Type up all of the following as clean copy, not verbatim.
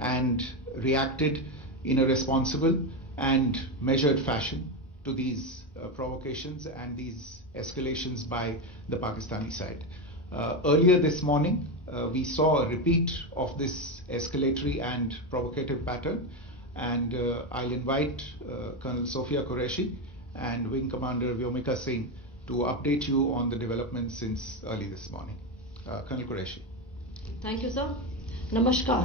and reacted in a responsible and measured fashion to these provocations and these escalations by the Pakistani side. Earlier this morning, we saw a repeat of this escalatory and provocative pattern, and I'll invite Colonel Sophia Qureshi and Wing Commander Vyomika Singh to update you on the developments since early this morning. Colonel Qureshi. Thank you, sir. नमस्कार।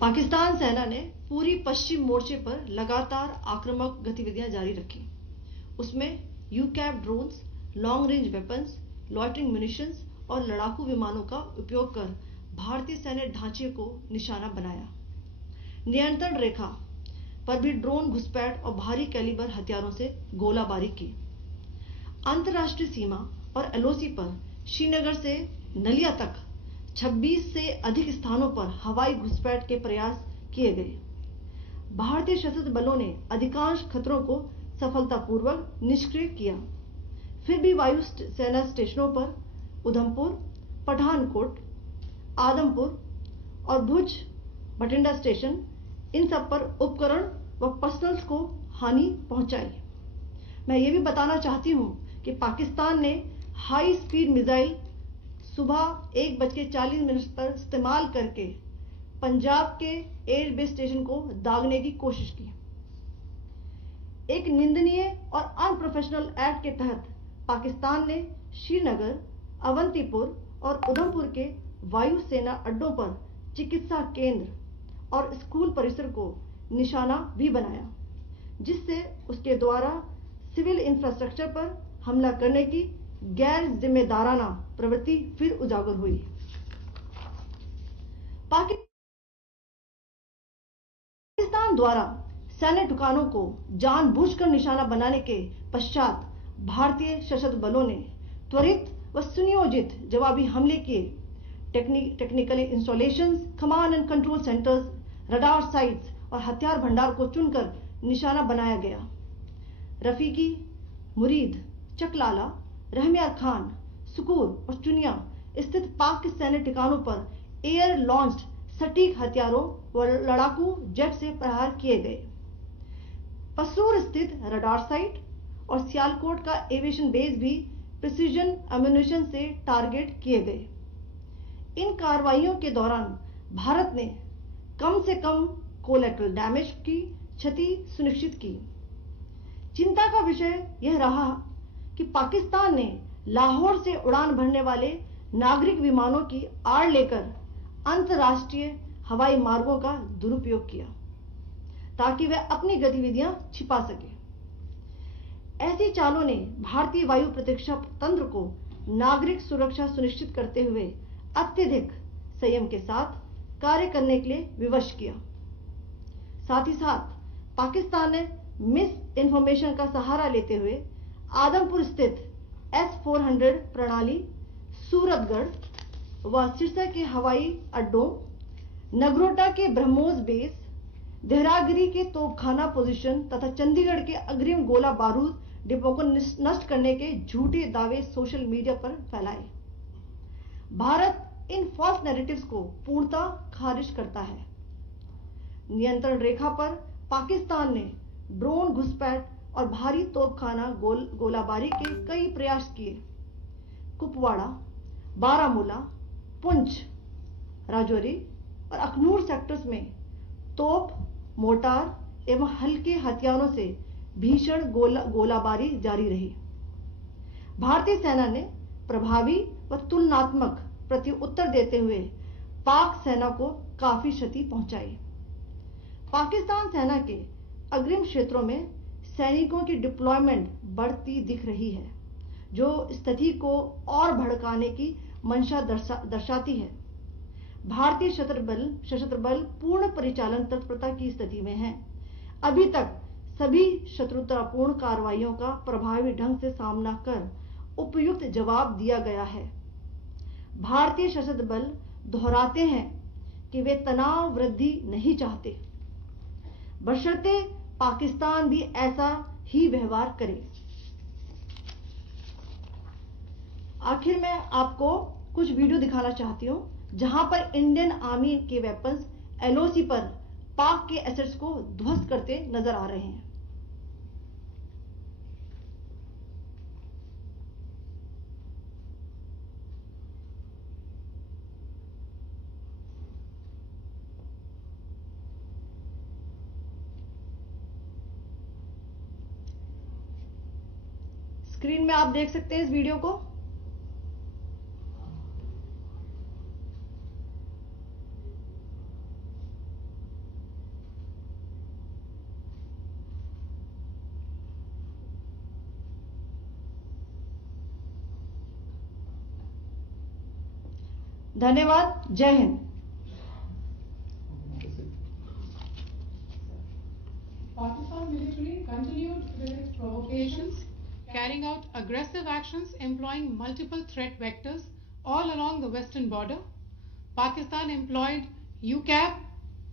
पाकिस्तान सेना ने पूरी पश्चिम मोर्चे पर लगातार आक्रामक गतिविधियां जारी रखी। उसमें UCAV drones, long range weapons, loitering munitions और लड़ाकू विमानों का उपयोग कर भारतीय सैन्य ढांचे को निशाना बनाया। नियंत्रण रेखा पर भी ड्रोन घुसपैठ और भारी कैलिबर हथियारों से गोलाबारी की। अंतर्राष्ट्रीय सीमा और एलओसी पर श्रीनगर से नलिया तक 26 से अधिक स्थानों पर हवाई घुसपैठ के प्रयास किए गए। भारतीय सशस्त्र बलों ने अधिकांश खतरों को सफलतापूर्वक निष्क्रिय किया। फिर भी वायु सेना स्टेशनों पर उधमपुर, पठानकोट, आदमपुर और भुज बठिंडा स्टेशन, इन सब पर उपकरण व पर्सनल्स को हानि पहुंचाई। मैं ये भी बताना चाहती हूं कि पाकिस्तान ने हाई स्पीड मिसाइल सुबह 1:40 पर इस्तेमाल करके पंजाब के एयरबेस स्टेशन को दागने की कोशिश की। एक निंदनीय और अनप्रोफेशनल एक्ट के तहत पाकिस्तान ने श्रीनगर, अवंतीपुर और उधमपुर के वायु सेना अड्डों पर चिकित्सा केंद्र और स्कूल परिसर को निशाना भी बनाया, जिससे उसके द्वारा सिविल इंफ्रास्ट्रक्चर पर हमला करने की गैर जिम्मेदाराना प्रवृत्ति फिर उजागर हुई। पाकिस्तान द्वारा सैन्य ठिकानों को जानबूझकर निशाना बनाने के पश्चात भारतीय सशस्त्र बलों ने त्वरित व सुनियोजित जवाबी हमले किए। Technical installations, command and control centres, radar sites और हथियार भंडार को चुनकर निशाना बनाया गया। रफीकी, मुरीद, चकलाला, रहमियार खान, सुकूर और चुनिया स्थित पाक सैन्य ठिकानों पर एयर लॉन्च्ड सटीक हथियारों व लड़ाकू जेट से प्रहार किए गए। पसूर स्थित रडार साइट और सियालकोट का एविएशन बेस भी प्रिसीजन अम्यूनिशन से टारगेट किए गए। इन कार्रवाइयों के दौरान भारत ने कम से कम कोलैटरल डैमेज की क्षति सुनिश्चित की। चिंता का विषय यह रहा कि पाकिस्तान ने लाहौर से उड़ान भरने वाले नागरिक विमानों की आड़ लेकर अंतर्राष्ट्रीय हवाई मार्गों का दुरुपयोग किया, ताकि वह अपनी गतिविधियां छिपा सके। ऐसी चालों ने भारतीय वायु प्रतिरक्षा तंत्र को नागरिक सुरक्षा सुनिश्चित करते हुए अत्यधिक संयम के साथ कार्य करने के लिए विवश किया। साथ ही साथ पाकिस्तान ने मिस इन्फॉर्मेशन का सहारा लेते हुए आदमपुर स्थित S-400 प्रणाली, सूरतगढ़ व सिरसा के हवाई अड्डों, नगरोटा के ब्रह्मोस बेस, देहरागिरी के तोपखाना पोजीशन तथा चंडीगढ़ के अग्रिम गोला बारूद डिपो को नष्ट करने के झूठे दावे सोशल मीडिया पर फैलाए। भारत इन फॉल्स नैरेटिव्स को पूर्णतः खारिज करता है। नियंत्रण रेखा पर पाकिस्तान ने ड्रोन घुसपैठ और भारी तोपखाना गोलाबारी के कई प्रयास किए। कुपवाड़ा, बारामूला, पुंछ, राजौरी और अखनूर सेक्टर्स में तोप, मोर्टार एवं हल्के हथियारों से भीषण गोलाबारी जारी रही। भारतीय सेना ने प्रभावी व तुलनात्मक प्रत्युत्तर देते हुए पाक सेना को काफी क्षति पहुंचाई। पाकिस्तान सेना के अग्रिम क्षेत्रों में सैनिकों की डिप्लॉयमेंट बढ़ती दिख रही है, जो स्थिति को और भड़काने की मंशा दर्शाती है। भारतीय सशस्त्र बल पूर्ण परिचालन तत्परता की स्थिति में है। अभी तक सभी शत्रुतापूर्ण कार्रवाइयों का प्रभावी ढंग से सामना कर उपयुक्त जवाब दिया गया है। भारतीय सशस्त्र बल दोहराते हैं कि वे तनाव वृद्धि नहीं चाहते, बशर्ते पाकिस्तान भी ऐसा ही व्यवहार करे। आखिर में आपको कुछ वीडियो दिखाना चाहती हूं जहां पर इंडियन आर्मी के वेपन्स एलओसी पर पाक के एसेट्स को ध्वस्त करते नजर आ रहे हैं। स्क्रीन में आप देख सकते हैं इस वीडियो को। धन्यवाद। जय Hind. Pakistan military continued with its provocations, carrying out aggressive actions employing multiple threat vectors all along the western border. Pakistan employed UCAV,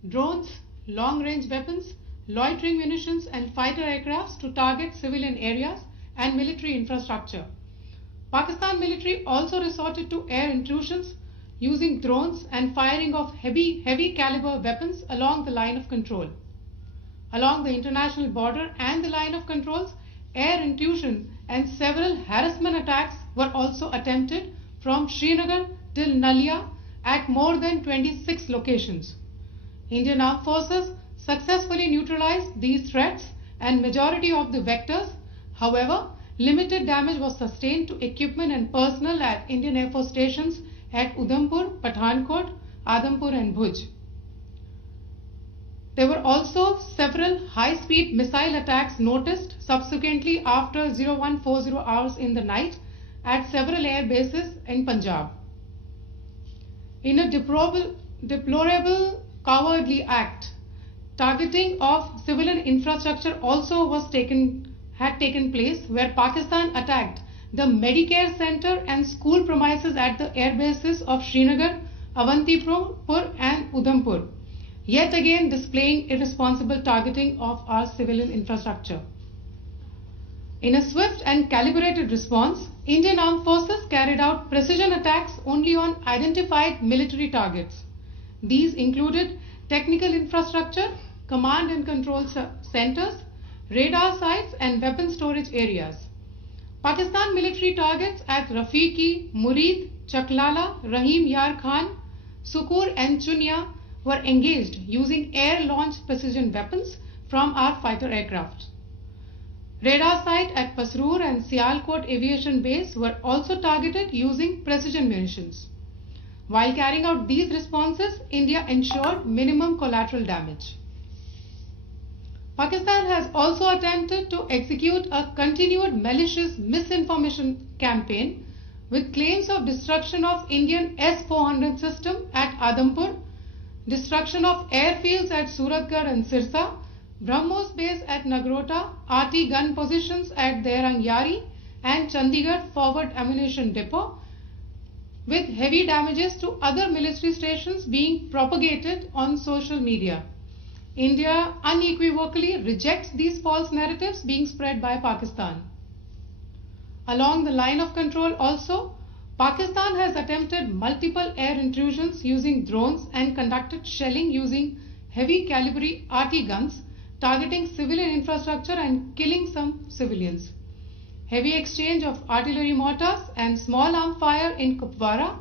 drones, long-range weapons, loitering munitions and fighter aircrafts to target civilian areas and military infrastructure. Pakistan military also resorted to air intrusions using drones and firing of heavy caliber weapons along the line of control. Along the international border and the line of controls, air intrusion and several harassment attacks were also attempted from Srinagar till Nalia at more than 26 locations. Indian Armed Forces successfully neutralized these threats and majority of the vectors. However, limited damage was sustained to equipment and personnel at Indian Air Force stations at Udhampur, Pathankot, Adampur and Bhuj. There were also several high-speed missile attacks noticed subsequently after 0140 hours in the night at several air bases in Punjab. In a deplorable cowardly act, targeting of civilian infrastructure also had taken place, where Pakistan attacked the Medicare Center and school premises at the air bases of Srinagar, Avantipur and Udhampur, yet again displaying irresponsible targeting of our civilian infrastructure. In a swift and calibrated response, Indian Armed Forces carried out precision attacks only on identified military targets. These included technical infrastructure, command and control centers, radar sites and weapon storage areas. Pakistan military targets at Rafiqi, Murid, Chaklala, Rahim Yar Khan, Sukur and Chunya were engaged using air-launched precision weapons from our fighter aircraft. Radar site at Pasroor and Sialkot Aviation Base were also targeted using precision munitions. While carrying out these responses, India ensured minimum collateral damage. Pakistan has also attempted to execute a continued malicious misinformation campaign with claims of destruction of Indian S-400 system at Adampur, destruction of airfields at Suratgarh and Sirsa, BrahMos base at Nagrota, RT gun positions at Derang Yari and Chandigarh forward ammunition depot, with heavy damages to other military stations being propagated on social media. India unequivocally rejects these false narratives being spread by Pakistan. Along the line of control also, Pakistan has attempted multiple air intrusions using drones and conducted shelling using heavy caliber RT guns, targeting civilian infrastructure and killing some civilians. Heavy exchange of artillery mortars and small arm fire in Kupwara,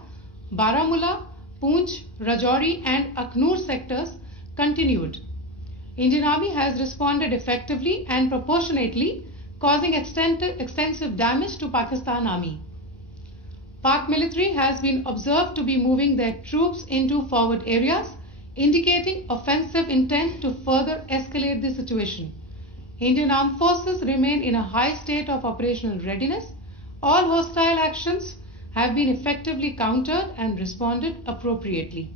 Baramulla, Poonch, Rajouri and Aknoor sectors continued. Indian Army has responded effectively and proportionately, causing extensive damage to Pakistan Army. Pak military has been observed to be moving their troops into forward areas, indicating offensive intent to further escalate the situation. Indian Armed Forces remain in a high state of operational readiness. All hostile actions have been effectively countered and responded appropriately.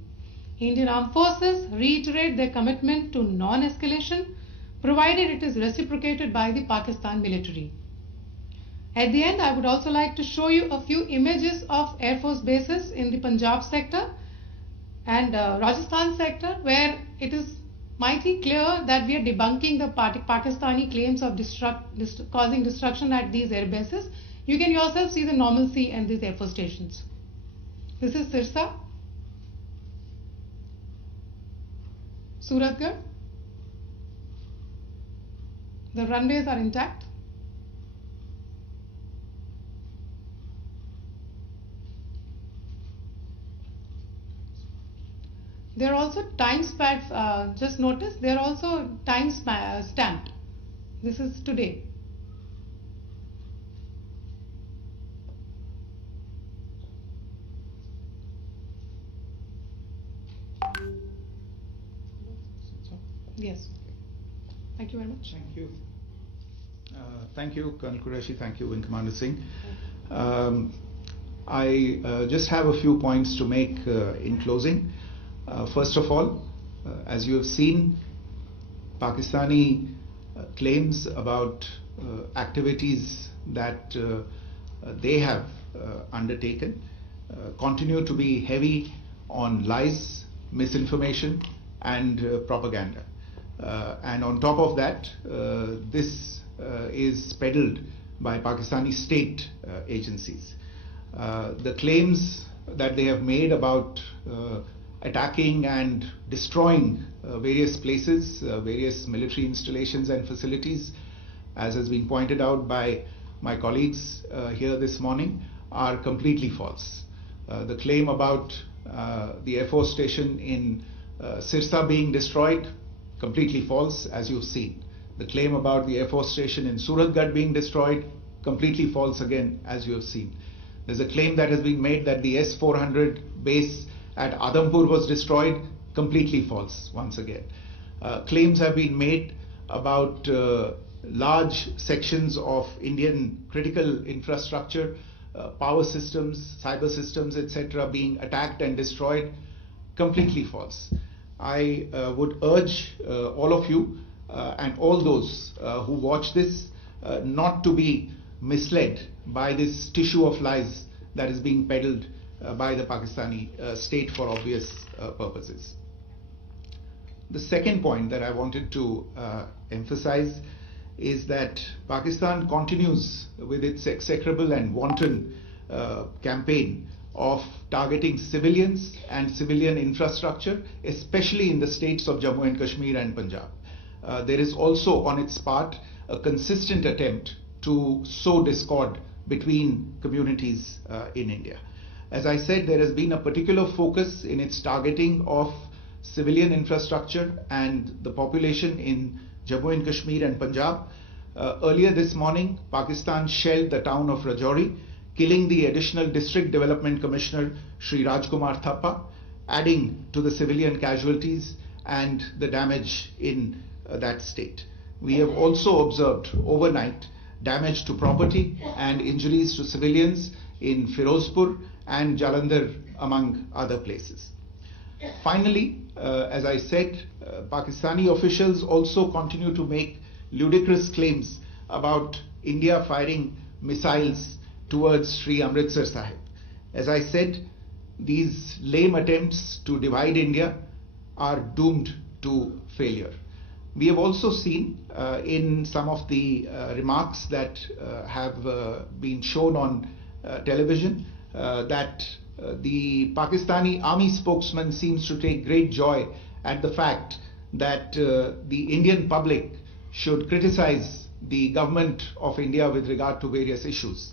Indian Armed Forces reiterate their commitment to non-escalation, provided it is reciprocated by the Pakistan military. At the end, I would also like to show you a few images of Air Force bases in the Punjab sector and Rajasthan sector, where it is mighty clear that we are debunking the Pakistani claims of causing destruction at these air bases. You can yourself see the normalcy in these Air Force stations. This is Sirsa. Suratgarh. The runways are intact. There are also time pads, just notice, they are also time stamped. This is today. Yes. Thank you very much. Thank you. Thank you, Colonel Qureshi. Thank you, Wing Commander Singh. I just have a few points to make in closing. First of all, as you have seen, Pakistani claims about activities that they have undertaken continue to be heavy on lies, misinformation, and propaganda. And on top of that, this is peddled by Pakistani state agencies. The claims that they have made about attacking and destroying various places, various military installations and facilities, as has been pointed out by my colleagues here this morning, are completely false. The claim about the Air Force station in Sirsa being destroyed, completely false, as you've seen. The claim about the Air Force station in Suratgarh being destroyed, completely false again, as you have seen. There's a claim that has been made that the S-400 base at Adampur was destroyed, completely false once again. Claims have been made about large sections of Indian critical infrastructure, power systems, cyber systems, etc. being attacked and destroyed, completely false. I would urge all of you and all those who watch this not to be misled by this tissue of lies that is being peddled by the Pakistani state for obvious purposes. The second point that I wanted to emphasize is that Pakistan continues with its execrable and wanton campaign of targeting civilians and civilian infrastructure, especially in the states of Jammu and Kashmir and Punjab. There is also on its part a consistent attempt to sow discord between communities in India. As I said, there has been a particular focus in its targeting of civilian infrastructure and the population in Jammu and Kashmir and Punjab. Earlier this morning, Pakistan shelled the town of Rajouri, killing the additional District Development Commissioner Shri Rajkumar Thappa, adding to the civilian casualties and the damage in that state. We have also observed overnight damage to property and injuries to civilians in Firozpur and Jalandhar, among other places. Finally, as I said, Pakistani officials also continue to make ludicrous claims about India firing missiles towards Sri Amritsar Sahib. As I said, these lame attempts to divide India are doomed to failure. We have also seen in some of the remarks that have been shown on television that the Pakistani army spokesman seems to take great joy at the fact that the Indian public should criticize the government of India with regard to various issues.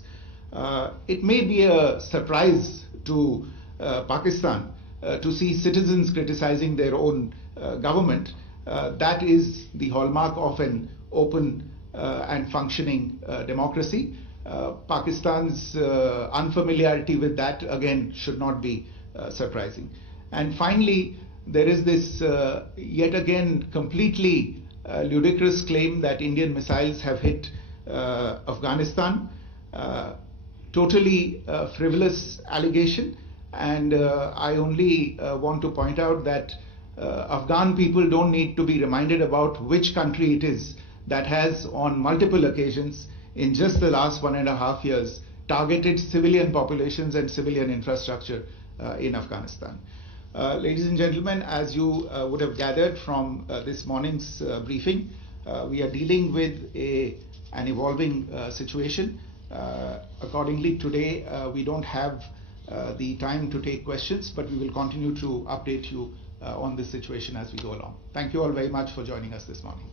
It may be a surprise to Pakistan to see citizens criticizing their own government. That is the hallmark of an open and functioning democracy. Pakistan's unfamiliarity with that, again, should not be surprising. And finally, there is this yet again completely ludicrous claim that Indian missiles have hit Afghanistan. Totally frivolous allegation, and I only want to point out that Afghan people don't need to be reminded about which country it is that has on multiple occasions in just the last 1.5 years targeted civilian populations and civilian infrastructure in Afghanistan. Ladies and gentlemen, as you would have gathered from this morning's briefing, we are dealing with an evolving situation. Accordingly, today we don't have the time to take questions, but we will continue to update you on this situation as we go along. Thank you all very much for joining us this morning.